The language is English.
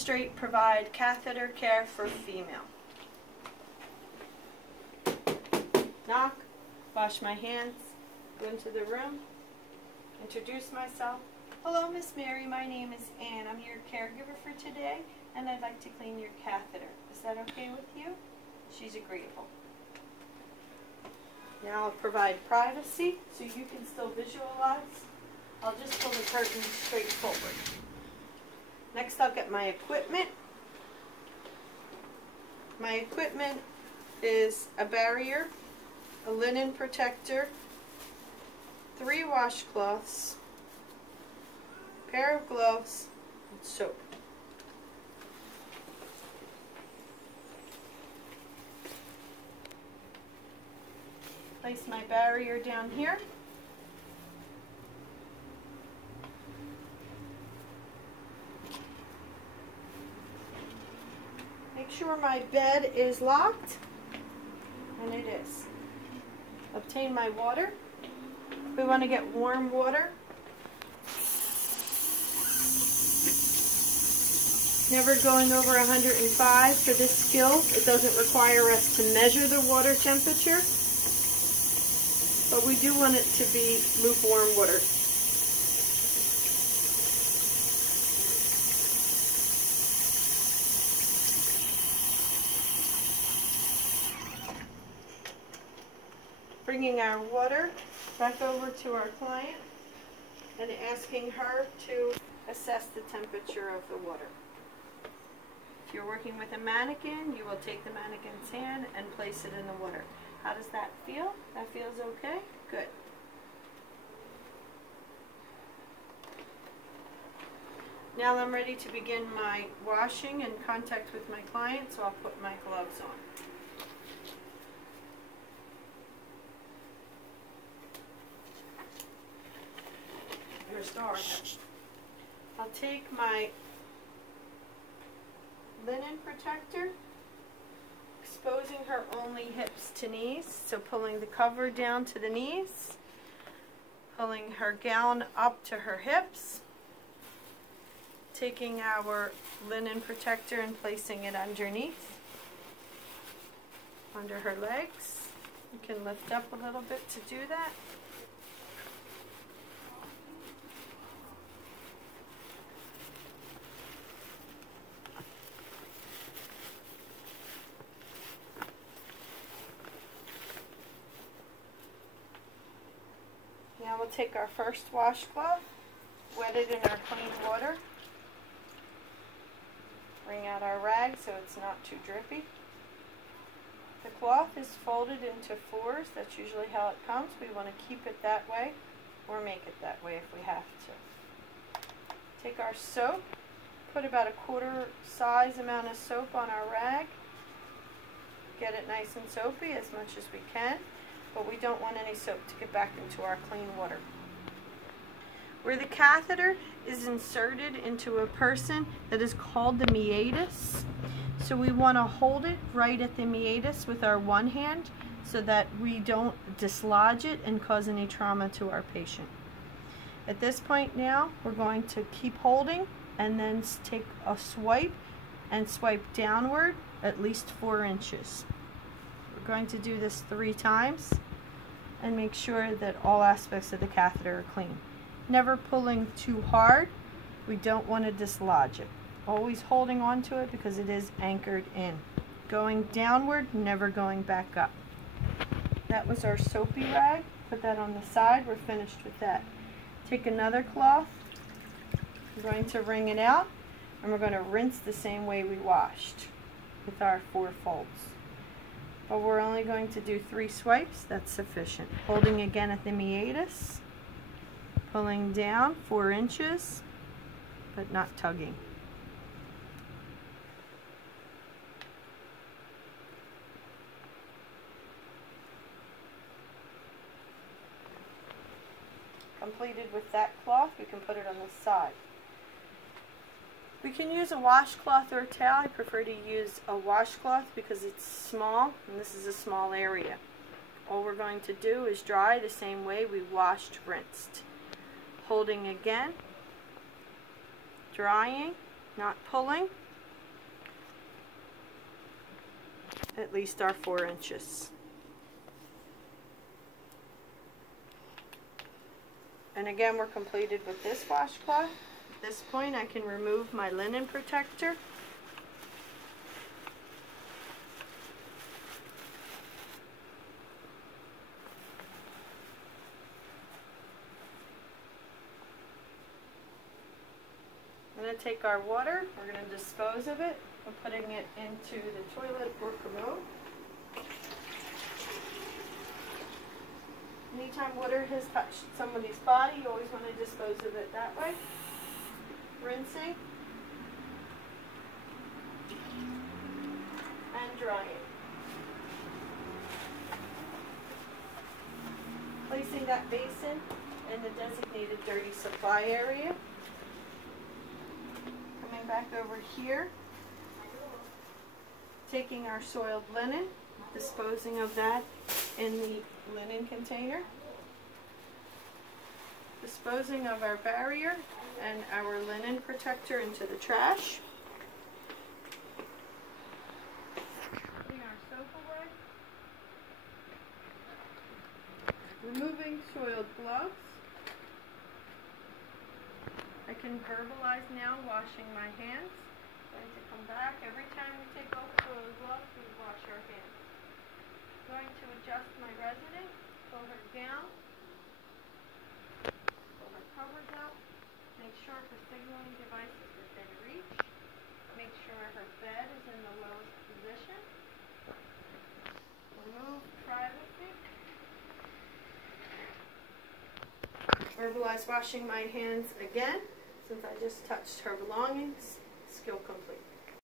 demonstrate, provide catheter care for female. Knock, wash my hands, go into the room, introduce myself. Hello, Miss Mary, my name is Ann. I'm your caregiver for today, and I'd like to clean your catheter. Is that okay with you? She's agreeable. Now I'll provide privacy so you can still visualize. I'll just pull the curtain straight forward. Next I'll get my equipment. My equipment is a barrier, a linen protector, 3 washcloths, a pair of gloves, and soap. Place my barrier down here. Make sure my bed is locked, and it is. Obtain my water. We want to get warm water. Never going over 105 for this skill. It doesn't require us to measure the water temperature, but we do want it to be lukewarm water. Bringing our water back over to our client and asking her to assess the temperature of the water. If you're working with a mannequin, you will take the mannequin's hand and place it in the water. How does that feel? That feels okay? Good. Now I'm ready to begin my washing and contact with my client, so I'll put my gloves on. I'll take my linen protector, exposing her only hips to knees, so pulling the cover down to the knees, pulling her gown up to her hips, taking our linen protector and placing it underneath, under her legs. You can lift up a little bit to do that. Now we'll take our first washcloth, wet it in our clean water, bring out our rag so it's not too drippy. The cloth is folded into 4s, that's usually how it comes. We want to keep it that way or make it that way if we have to. Take our soap, put about a 1/4 size amount of soap on our rag, get it nice and soapy as much as we can. But we don't want any soap to get back into our clean water. Where the catheter is inserted into a person, that is called the meatus. So we want to hold it right at the meatus with our one hand so that we don't dislodge it and cause any trauma to our patient. At this point now, we're going to keep holding and then take a swipe and swipe downward at least 4 inches. We're going to do this 3 times and make sure that all aspects of the catheter are clean. Never pulling too hard. We don't want to dislodge it. Always holding on to it because it is anchored in. Going downward, never going back up. That was our soapy rag. Put that on the side. We're finished with that. Take another cloth. We're going to wring it out and we're going to rinse the same way we washed with our 4 folds. But we're only going to do 3 swipes, that's sufficient. Holding again at the meatus, pulling down 4 inches, but not tugging. Completed with that cloth, we can put it on the side. We can use a washcloth or a towel. I prefer to use a washcloth because it's small and this is a small area. All we're going to do is dry the same way we washed, rinsed. Holding again, drying, not pulling, at least our 4 inches. And again, we're completed with this washcloth. At this point, I can remove my linen protector. I'm going to take our water, we're going to dispose of it, we're putting it into the toilet or commode. Anytime water has touched somebody's body, you always want to dispose of it that way. Rinsing and drying. Placing that basin in the designated dirty supply area. Coming back over here, taking our soiled linen, disposing of that in the linen container, disposing of our barrier and our linen protector into the trash, putting our soap away, removing soiled gloves. I can verbalize now washing my hands. I'm going to come back. Every time we take off soiled gloves, we wash our hands. I'm going to adjust my resident, pull her down, pull her covers up, make sure her signaling device is within reach, make sure her bed is in the lowest position, remove privacy, verbalize washing my hands again, since I just touched her belongings. Skill complete.